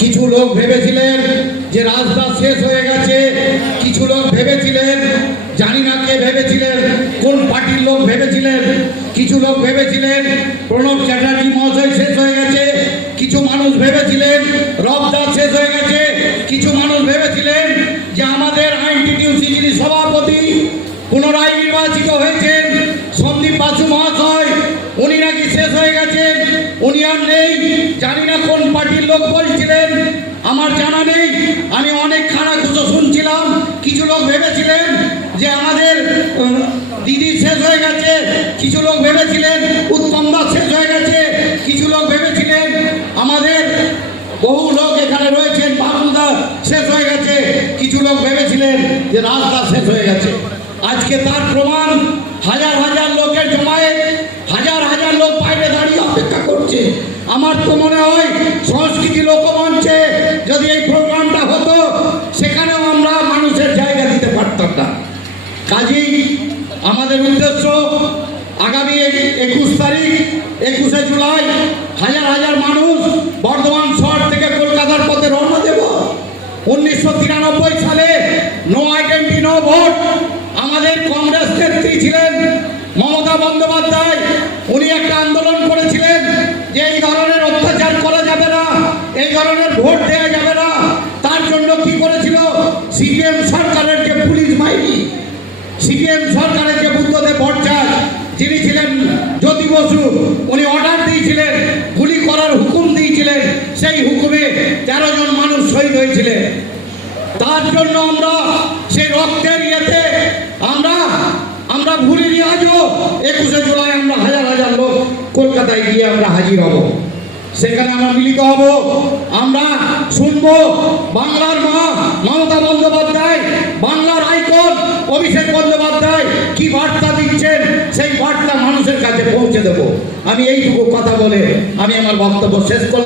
কিছু লোক ভেবেছিলেন যে রাস্তা শেষ হয়ে গেছে। কিছু লোক ভেবেছিলেন, জানি না কে ভেবেছিলেন, কোন পার্টির লোক ভেবেছিলেন। কিছু লোক ভেবেছিলেন, প্রণব চ্যাটার্জি মহাশয় শেষ হয়ে গেছে। কিছু মানুষ ভেবেছিলেন রবদাস শেষ হয়ে গেছে। কিছু মানুষ ভেবেছিলেন যে আমাদের আইনটিটিউসি যিনি সভাপতি, পুনরায় নির্বাচিত হয়েছেন, সন্দীপ বাসু মহাশয় উনি নাকি শেষ হয়ে গেছেন উনি আর নেই জানি না কোন পার্টির লোক বলছিলেন আমার জানা নেই। আমি অনেক খারাপ কিছু শুনছিলাম। কিছু লোক ভেবেছিলেন যে আমাদের দিদি শেষ হয়ে গেছে, কিছু লোক ভেবেছিলেন উত্তম দাস শেষ হয়ে গেছে, কিছু লোক ভেবেছিলেন আমাদের বহু লোক এখানে রয়েছেন, বাবুদা শেষ হয়ে গেছে, কিছু লোক ভেবেছিলেন যে রাস্তা শেষ হয়ে গেছে। আজকে তার প্রমাণ হাজার হাজার লোকের জমায়ে হাজার হাজার লোক বাইরে দাঁড়িয়ে অপেক্ষা করছে। আমার তো মনে হয় সংস্কৃতি লোকমঞ্চে কাজেই আমাদের উদ্দেশ্য আগামী একুশ তারিখ, একুশে জুলাই, হাজার হাজার মানুষ বর্ধমান শহর থেকে কলকাতার পথে রওনা দেব। উনিশশো তিরানব্বই সালে নো আইডেন্টি নো ভোট আমাদের কংগ্রেস নেত্রী ছিলেন মমতা বন্দ্যোপাধ্যায়। উনি একটা আন্দোলন করেছিলেন যে এই ধরনের অত্যাচার করা যাবে না, এই ধরনের ভোট দেওয়া সিপিএম সরকারের যে বুদ্ধদেব ভট্টাচার্য, যিনি ছিলেন জ্যোতি বসু, উনি অর্ডার দিয়েছিলেন, গুলি করার হুকুম দিয়েছিলেন, সেই হুকুমে তেরো জন মানুষ শহীদ হয়েছিলেন। তার জন্য আমরা সেই রক্তের ইয়েতে আমরা আমরা ভুলিনি, আজও একুশে জুলাই আমরা হাজার হাজার লোক কলকাতায় গিয়ে আমরা হাজির হব। সেখানে আমরা মিলিত হব। আমরা শুনব বাংলার মা মমতা বন্দ্যোপাধ্যায়, বাংলার আইকন অভিষেক কি বার্তা দিচ্ছেন? সেই বার্তা মানুষের কাছে পৌঁছে দেব। আমি এইটুকু কথা বলে আমি আমার বক্তব্য শেষ করলাম।